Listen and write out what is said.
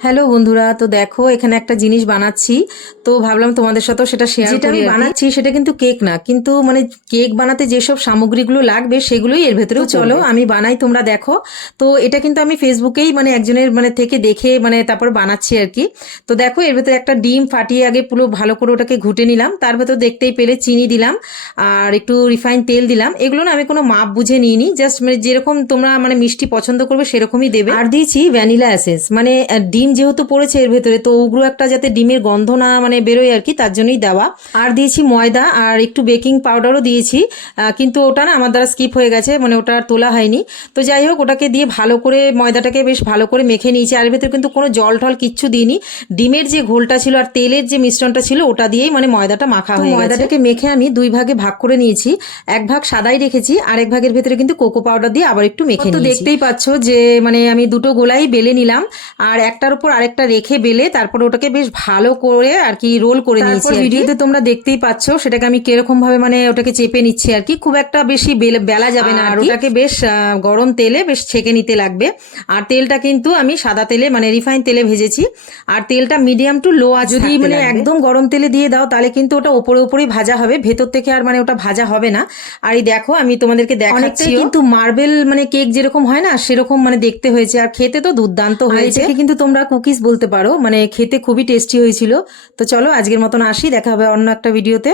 Hello বন্ধুরা, তো দেখো এখানে একটা জিনিস বানাচ্ছি। তো ভাবলাম তোমাদের সাথেও সেটা শেয়ার করি। যেটা আমি বানাচ্ছি সেটা কিন্তু কেক না, কিন্তু মানে কেক বানাতে যেসব সামগ্রীগুলো লাগবে সেগুলোই এর ভেতরেও। চলো আমি বানাই, তোমরা দেখো। তো এটা কিন্তু আমি ফেসবুকেই মানে একজনের মানে থেকে দেখে মানে তারপর বানাচ্ছি আর কি। তো দেখো এর ভেতরে একটা ডিম ফাটিয়ে আগে পুরো ভালো করে ওটাকে ঘুটে নিলাম। তার ভেতর দেখতেই পেলে চিনি দিলাম আর একটু রিফাইন তেল দিলাম। এগুলো না আমি কোনো মাপ বুঝে নিইনি, জাস্ট মানে যেরকম তোমরা মানে মিষ্টি পছন্দ করবে সেরকমই দেবে। আর দিয়েছি ভ্যানিলা এসেন্স, মানে ডিম যেহেতু পড়েছে এর ভেতরে, তো উগ্র একটা যাতে ডিমের গন্ধ না মানে বেরোয় আর কি, তার জন্যই দেওয়া। আর দিয়েছি ময়দা আর একটু বেকিং পাউডারও দিয়েছি, কিন্তু ওটা না আমার দ্বারা স্কিপ হয়ে গেছে, মানে ওটা আর তোলা হয়নি। তো যাই হোক, ওটাকে দিয়ে ভালো করে ময়দাটাকে বেশ ভালো করে মেখে নিয়েছি। আর এর ভেতরে কিন্তু কোনো জল টল কিচ্ছু দিইনি, ডিমের যে ঘোলটা ছিল আর তেলের যে মিশ্রণটা ছিল ওটা দিয়েই মানে ময়দাটা মাখা হয়ে গেছে। ময়দাটাকে মেখে আমি দুই ভাগে ভাগ করে নিয়েছি, এক ভাগ সাদাই রেখেছি আর এক ভাগের ভেতরে কিন্তু কোকো পাউডার দিয়ে আবার একটু মেখে নিয়েছি। তো দেখতেই পাচ্ছ যে মানে আমি দুটো গোলাই বেলে নিলাম আর একটার উপর আরেকটা রেখে বেলে তারপর ওটাকে বেশ ভালো করে আর কি রোল করে নিয়েছি। ভিডিওতে তোমরা দেখতেই পাচ্ছ সেটাকে আমি কিরকম ভাবে মানে ওটাকে চেপে নিচ্ছি আর কি। খুব একটা বেশি বেলা যাবে না, আর ওটাকে বেশ গরম তেলে বেশ ছেঁকে নিতে লাগবে। আর তেলটা কিন্তু আমি সাদা তেলে মানে রিফাইন তেলে ভেজেছি, আর তেলটা মিডিয়াম টু লো আছে। যদি মানে একদম গরম তেলে দিয়ে দাও তাহলে কিন্তু ওটা ওপরে ওপরেই ভাজা হবে, ভেতর থেকে আর মানে ওটা ভাজা হবে না। আর এই দেখো আমি তোমাদেরকে দেখাচ্ছি, কিন্তু মার্বেল মানে কেক যেরকম হয় না সেরকম মানে দেখতে হয়েছে, আর খেতে তো দুর্দান্ত হয়েছে। কিন্তু তোমরা কুকিজ বলতে পারো, মানে খেতে খুবই টেস্টি হয়েছিল। তো চলো আজকের মতন আসি, দেখা হবে অন্য একটা ভিডিওতে।